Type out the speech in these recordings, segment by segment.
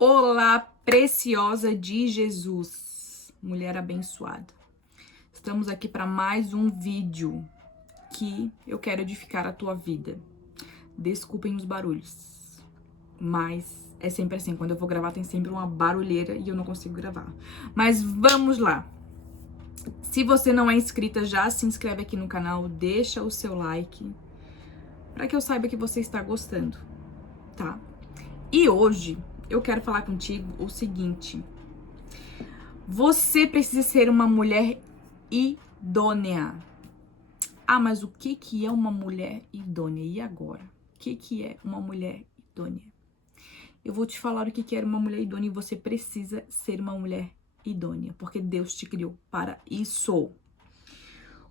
Olá, preciosa de Jesus, mulher abençoada. Estamos aqui para mais um vídeo que eu quero edificar a tua vida. Desculpem os barulhos, mas é sempre assim, quando eu vou gravar tem sempre uma barulheira e eu não consigo gravar. Mas vamos lá. Se você não é inscrita, já se inscreve aqui no canal, deixa o seu like, para que eu saiba que você está gostando, tá? E hoje eu quero falar contigo o seguinte: você precisa ser uma mulher idônea. Ah, mas o que é uma mulher idônea? E agora? O que é uma mulher idônea? Eu vou te falar o que é uma mulher idônea e você precisa ser uma mulher idônea, porque Deus te criou para isso.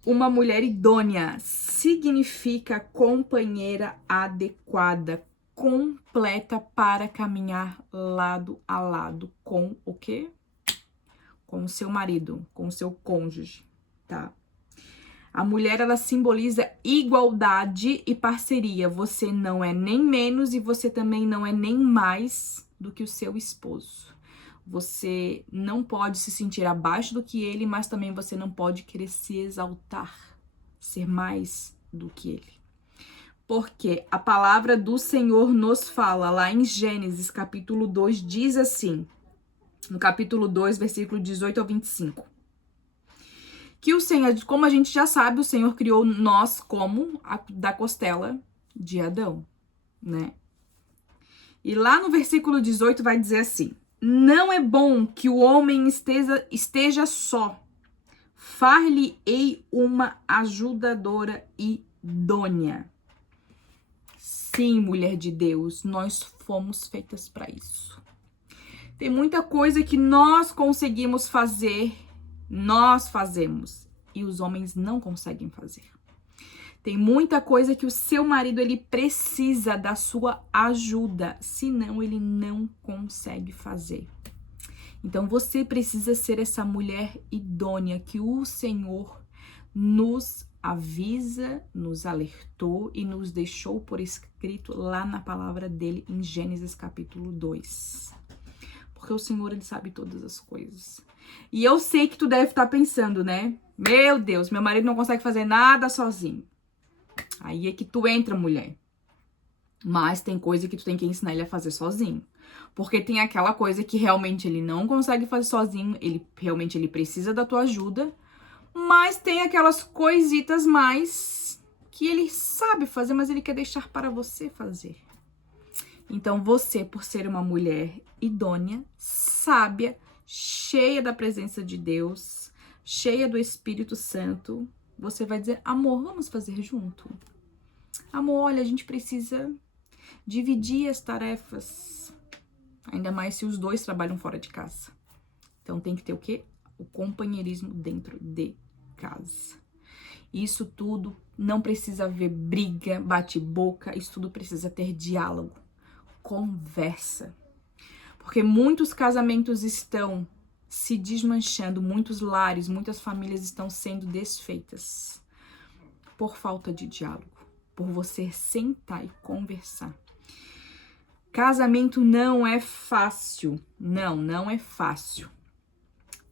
Uma mulher idônea significa companheira adequada, completa para caminhar lado a lado com o quê? Com o seu marido, com o seu cônjuge, tá? A mulher, ela simboliza igualdade e parceria. Você não é nem menos e você também não é nem mais do que o seu esposo. Você não pode se sentir abaixo do que ele, mas também você não pode querer se exaltar, ser mais do que ele. Porque a palavra do Senhor nos fala lá em Gênesis, capítulo 2, diz assim, no capítulo 2, versículo 18 ao 25. Que o Senhor, como a gente já sabe, o Senhor criou nós como da costela de Adão, né? E lá no versículo 18 vai dizer assim: não é bom que o homem esteja só. Far-lhe-ei uma ajudadora idônea. Sim, mulher de Deus, nós fomos feitas para isso. Tem muita coisa que nós conseguimos fazer, nós fazemos, e os homens não conseguem fazer. Tem muita coisa que o seu marido, ele precisa da sua ajuda, senão ele não consegue fazer. Então você precisa ser essa mulher idônea que o Senhor nos avisa, nos alertou e nos deixou por escrito lá na palavra dele em Gênesis capítulo 2. Porque o Senhor, ele sabe todas as coisas. E eu sei que tu deve estar pensando, né? Meu Deus, meu marido não consegue fazer nada sozinho. Aí é que tu entra, mulher. Mas tem coisa que tu tem que ensinar ele a fazer sozinho. Porque tem aquela coisa que realmente ele não consegue fazer sozinho, ele precisa da tua ajuda, mas tem aquelas coisitas mais que ele sabe fazer, mas ele quer deixar para você fazer. Então você, por ser uma mulher idônea, sábia, cheia da presença de Deus, cheia do Espírito Santo, você vai dizer: amor, vamos fazer junto? Amor, olha, a gente precisa dividir as tarefas. Ainda mais se os dois trabalham fora de casa. Então tem que ter o quê? O companheirismo dentro de casa. Isso tudo não precisa haver briga, bate-boca, isso tudo precisa ter diálogo, conversa. Porque muitos casamentos estão se desmanchando, muitos lares, muitas famílias estão sendo desfeitas por falta de diálogo, por você sentar e conversar. Casamento não é fácil, não é fácil.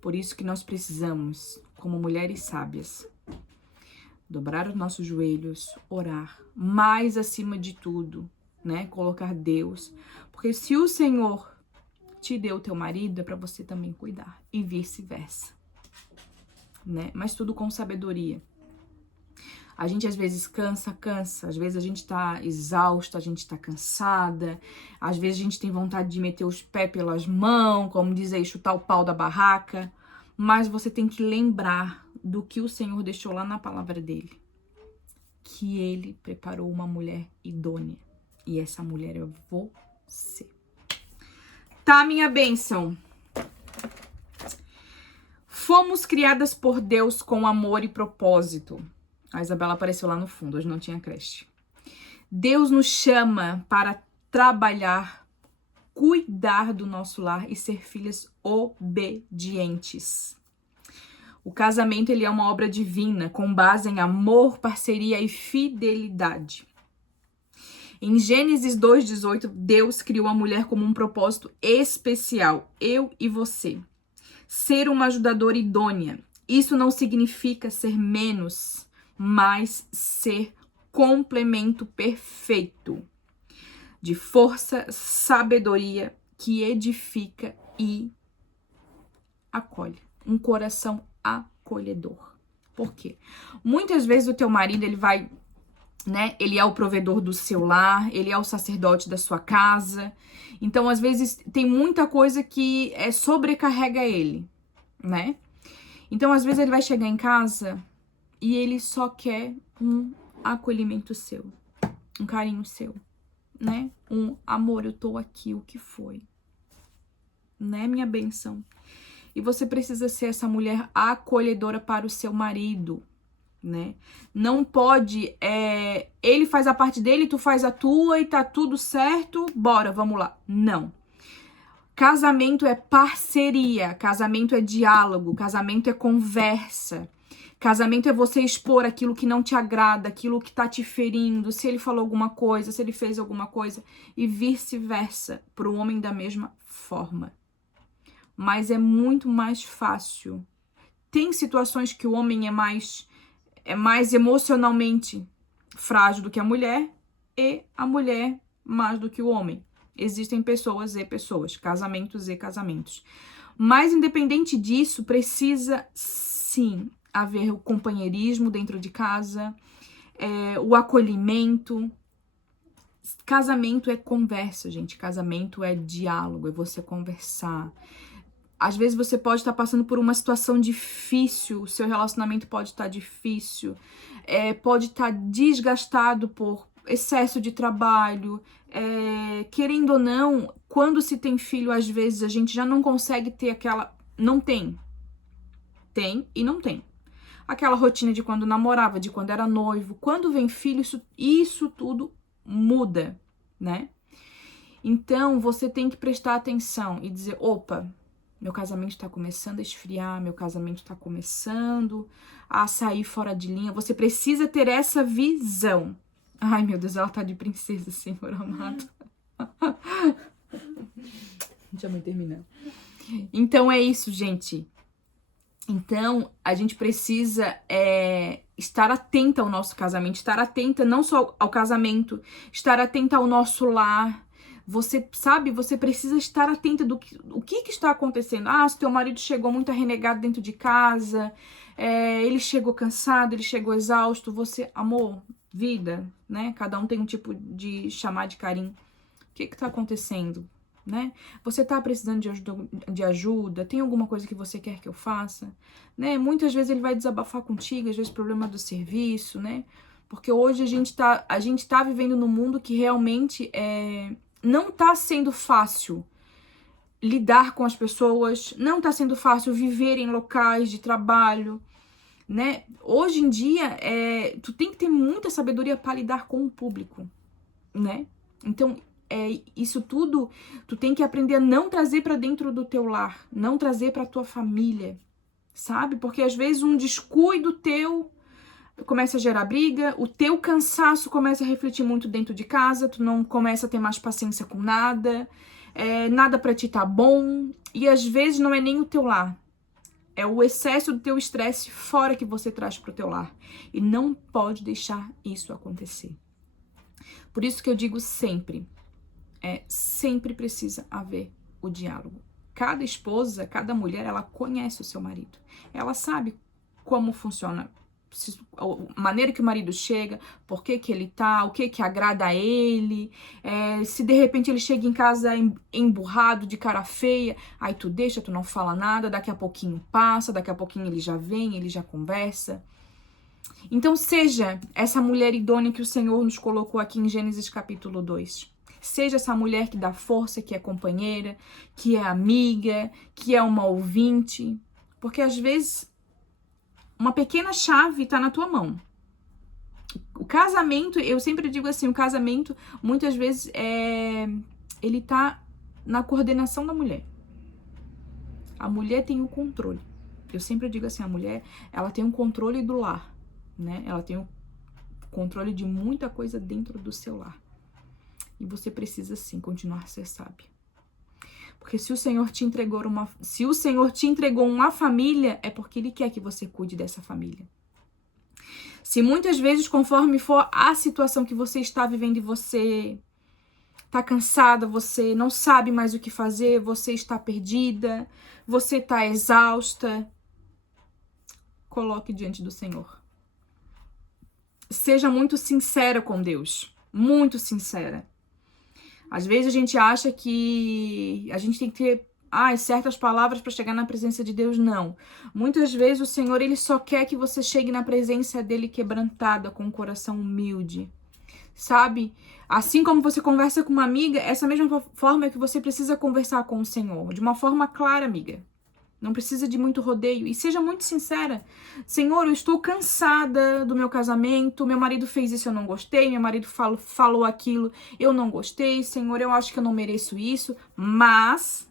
Por isso que nós precisamos, como mulheres sábias, dobrar os nossos joelhos, orar, mais acima de tudo, né? Colocar Deus. Porque se o Senhor te deu o teu marido, é para você também cuidar e vice-versa, né? Mas tudo com sabedoria. A gente às vezes cansa, às vezes a gente tá exausta, a gente tá cansada, às vezes a gente tem vontade de meter os pés pelas mãos, como diz aí, chutar o pau da barraca, mas você tem que lembrar do que o Senhor deixou lá na palavra dele, que ele preparou uma mulher idônea, e essa mulher é você. Tá, minha bênção? Fomos criadas por Deus com amor e propósito. A Isabela apareceu lá no fundo, hoje não tinha creche. Deus nos chama para trabalhar, cuidar do nosso lar e ser filhas obedientes. O casamento, ele é uma obra divina, com base em amor, parceria e fidelidade. Em Gênesis 2:18, Deus criou a mulher como um propósito especial, eu e você. Ser uma ajudadora idônea. Isso não significa ser menos, mas ser complemento perfeito de força, sabedoria que edifica e acolhe. Um coração acolhedor. Por quê? Muitas vezes o teu marido, ele vai, né? Ele é o provedor do seu lar, ele é o sacerdote da sua casa. Então, às vezes, tem muita coisa que sobrecarrega ele, né? Então, às vezes, ele vai chegar em casa e ele só quer um acolhimento seu, um carinho seu, né? Um amor, eu tô aqui, o que foi? Né, minha bênção? E você precisa ser essa mulher acolhedora para o seu marido, né? Não pode, ele faz a parte dele, tu faz a tua e tá tudo certo, bora, vamos lá. Não. Casamento é parceria, casamento é diálogo, casamento é conversa. Casamento é você expor aquilo que não te agrada, aquilo que tá te ferindo, se ele falou alguma coisa, se ele fez alguma coisa, e vice-versa, pro homem da mesma forma. Mas é muito mais fácil. Tem situações que o homem é mais emocionalmente frágil do que a mulher, e a mulher mais do que o homem. Existem pessoas e pessoas, casamentos e casamentos. Mas, independente disso, precisa, sim, haver o companheirismo dentro de casa, o acolhimento. Casamento é conversa, gente. Casamento é diálogo, é você conversar. Às vezes você pode estar passando por uma situação difícil, o seu relacionamento pode estar difícil, pode estar desgastado por excesso de trabalho. Querendo ou não, quando se tem filho, às vezes a gente já não consegue ter aquela... Não tem. Tem e não tem. Aquela rotina de quando namorava, de quando era noivo. Quando vem filho, isso tudo muda, né? Então, você tem que prestar atenção e dizer, opa, meu casamento tá começando a esfriar, meu casamento tá começando a sair fora de linha. Você precisa ter essa visão. Ai, meu Deus, ela tá de princesa, Senhor amado. Deixa eu terminar. Então, é isso, gente. Então, a gente precisa estar atenta ao nosso casamento, estar atenta não só ao casamento, estar atenta ao nosso lar. Você sabe, você precisa estar atenta do que está acontecendo. Ah, se teu marido chegou muito renegado dentro de casa, ele chegou cansado, ele chegou exausto, você, amor, vida, né? Cada um tem um tipo de chamar de carinho. O que está acontecendo? Né? Você tá precisando de ajuda? Tem alguma coisa que você quer que eu faça? Né? Muitas vezes ele vai desabafar contigo, às vezes problema do serviço, né? Porque hoje a gente tá vivendo num mundo que realmente não tá sendo fácil lidar com as pessoas, não tá sendo fácil viver em locais de trabalho, né? Hoje em dia, tu tem que ter muita sabedoria para lidar com o público, né? Então, isso tudo, tu tem que aprender a não trazer para dentro do teu lar, não trazer para tua família, sabe? Porque às vezes um descuido teu começa a gerar briga, o teu cansaço começa a refletir muito dentro de casa, tu não começa a ter mais paciência com nada, nada para ti tá bom, e às vezes não é nem o teu lar, é o excesso do teu estresse fora que você traz pro teu lar, e não pode deixar isso acontecer. Por isso que eu digo sempre, sempre precisa haver o diálogo. Cada esposa, cada mulher, ela conhece o seu marido. Ela sabe como funciona, a maneira que o marido chega, por que que ele tá, o que que agrada a ele, se de repente ele chega em casa emburrado, de cara feia, aí tu deixa, tu não fala nada, daqui a pouquinho passa, daqui a pouquinho ele já vem, ele já conversa. Então seja essa mulher idônea que o Senhor nos colocou aqui em Gênesis capítulo 2. Seja essa mulher que dá força, que é companheira, que é amiga, que é uma ouvinte. Porque às vezes uma pequena chave está na tua mão. O casamento, eu sempre digo assim, o casamento muitas vezes ele tá na coordenação da mulher. A mulher tem o controle. Eu sempre digo assim, a mulher, ela tem o controle do lar, né? Ela tem o controle de muita coisa dentro do seu lar. E você precisa sim continuar a ser sábia. Porque se o Senhor te entregou uma família, é porque Ele quer que você cuide dessa família. Se muitas vezes, conforme for a situação que você está vivendo e você está cansada, você não sabe mais o que fazer, você está perdida, você está exausta, coloque diante do Senhor. Seja muito sincera com Deus, muito sincera. Às vezes a gente acha que a gente tem que ter certas palavras para chegar na presença de Deus. Não. Muitas vezes o Senhor, Ele só quer que você chegue na presença dEle quebrantada, com um coração humilde. Sabe? Assim como você conversa com uma amiga, essa mesma forma é que você precisa conversar com o Senhor. De uma forma clara, amiga. Não precisa de muito rodeio. E seja muito sincera. Senhor, eu estou cansada do meu casamento. Meu marido fez isso, eu não gostei. Meu marido falou aquilo, eu não gostei. Senhor, eu acho que eu não mereço isso. Mas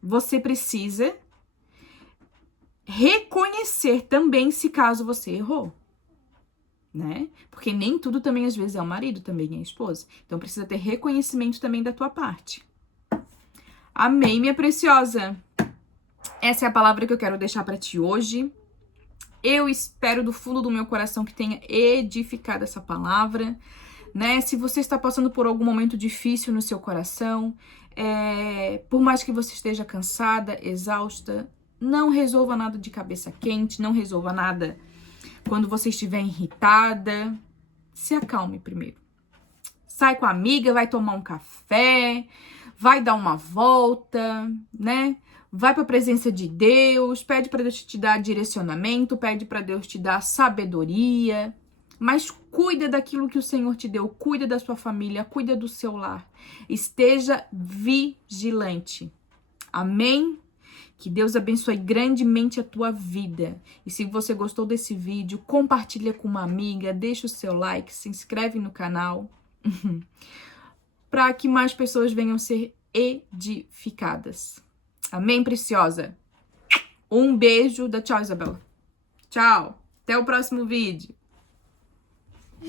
você precisa reconhecer também se caso você errou. Né? Porque nem tudo também às vezes é o marido, também é a esposa. Então precisa ter reconhecimento também da tua parte. Amém, minha preciosa. Essa é a palavra que eu quero deixar para ti hoje. Eu espero do fundo do meu coração que tenha edificado essa palavra, né? Se você está passando por algum momento difícil no seu coração, por mais que você esteja cansada, exausta, não resolva nada de cabeça quente, não resolva nada quando você estiver irritada. Se acalme primeiro. Sai com a amiga, vai tomar um café, vai dar uma volta, né? Vai para a presença de Deus, pede para Deus te dar direcionamento, pede para Deus te dar sabedoria, mas cuida daquilo que o Senhor te deu, cuida da sua família, cuida do seu lar. Esteja vigilante. Amém? Que Deus abençoe grandemente a tua vida. E se você gostou desse vídeo, compartilha com uma amiga, deixa o seu like, se inscreve no canal, para que mais pessoas venham ser edificadas. Amém, preciosa? Um beijo da Tchau, Isabela. Tchau. Até o próximo vídeo.